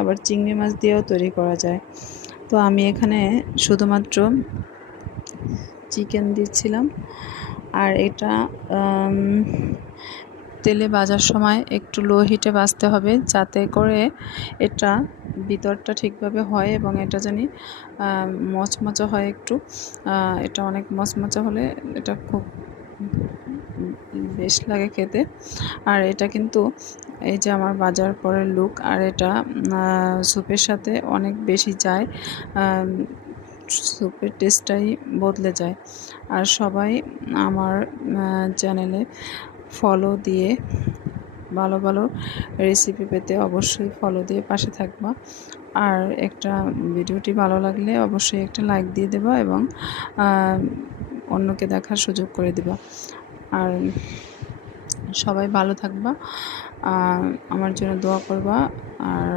আবার চিংড়ি মাছ দিয়েও তৈরি করা যায়। তো আমি এখানে শুধুমাত্র চিকেন দিচ্ছিলাম। আর এটা তেলে ভাজার সময় একটু লো হিটে ভাজতে হবে, যাতে করে এটা ভিতরটা ঠিকভাবে হয় এবং এটা জানি মচমচে হয় একটু। এটা অনেক মচমচে হলে এটা খুব বেশ লাগে খেতে। আর এটা কিন্তু এই যে আমার ভাজার পরের লুক, আর এটা স্যুপের সাথে অনেক বেশি যায়, স্যুপের টেস্টটাই বদলে যায়। আর সবাই আমার চ্যানেলে ফলো দিয়ে ভালো ভালো রেসিপি পেতে অবশ্যই ফলো দিয়ে পাশে থাকবা। আর একটা ভিডিওটি ভালো লাগলে অবশ্যই একটা লাইক দিয়ে দেবা এবং অন্যকে দেখার সুযোগ করে দিবা। আর সবাই ভালো থাকবা, আমার জন্য দোয়া করবা। আর